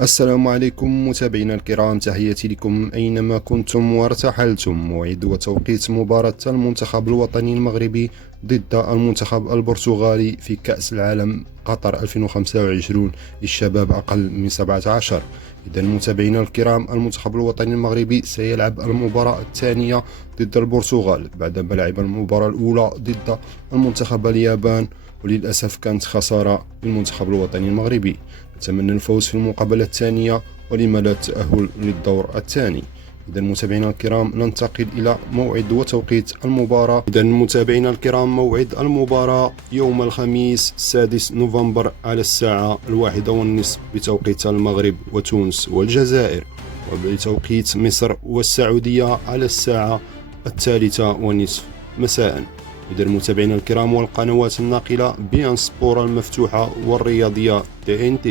السلام عليكم متابعينا الكرام، تحياتي لكم أينما كنتم وارتحلتم. موعد وتوقيت مباراة المنتخب الوطني المغربي ضد المنتخب البرتغالي في كأس العالم قطر 2025 للشباب أقل من 17. إذا متابعينا الكرام، المنتخب الوطني المغربي سيلعب المباراة الثانية ضد البرتغال بعدما لعب المباراة الأولى ضد المنتخب اليابان، وللأسف كانت خسارة للمنتخب الوطني المغربي. نتمنى الفوز في المقابلة الثانية ولما لا التأهل للدور الثاني. إذا متابعينا الكرام، ننتقل إلى موعد وتوقيت المباراة. إذا متابعينا الكرام، موعد المباراة يوم الخميس 6 نوفمبر على الساعة 1:30 بتوقيت المغرب وتونس والجزائر، وبتوقيت مصر والسعودية على الساعة 3:30 مساء. إذا متابعينا الكرام، والقنوات الناقلة بي ان سبور المفتوحة والرياضية TNT.